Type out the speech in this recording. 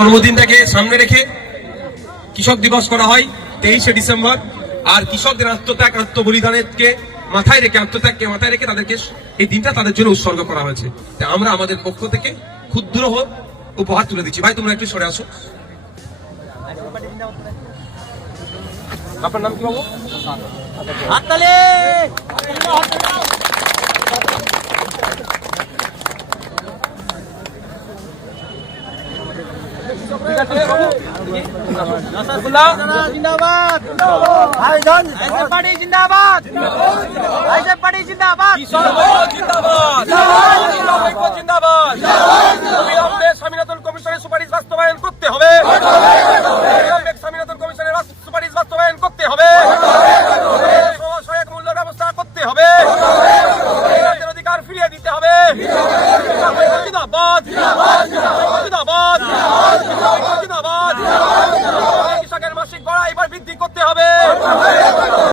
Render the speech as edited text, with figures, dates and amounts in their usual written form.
জন্মদিনটাকে সামনে রেখে কৃষক দিবস করা হয় 23শে ডিসেম্বর। আর কৃষকদের আত্মত্যাগ আত্মবলিদানকে মাথায় রেখে আত্মত্যাগকে মাথায় রেখে তাদেরকে এই দিনটা তাদের জন্য উৎসর্গ করা হয়েছে। আমরা আমাদের পক্ষ থেকে ক্ষুদ্র হোক উপহার তুলে দিচ্ছি। ভাই তোমরা একটু সরে আসো। আপনার নাম কি বাবু? স্বামীনাথন কমিশনের সুপারিশ বাস্তবায়ন করতে হবে। স্বামীনাথন কমিশনের সুপারিশ বাস্তবায়ন করতে হবে। সহায়ক মূল্য ব্যবস্থা করতে হবে। অধিকার ফিরিয়ে দিতে হবে। কৃষকের মাসিক গড়া এবার বৃদ্ধি করতে হবে।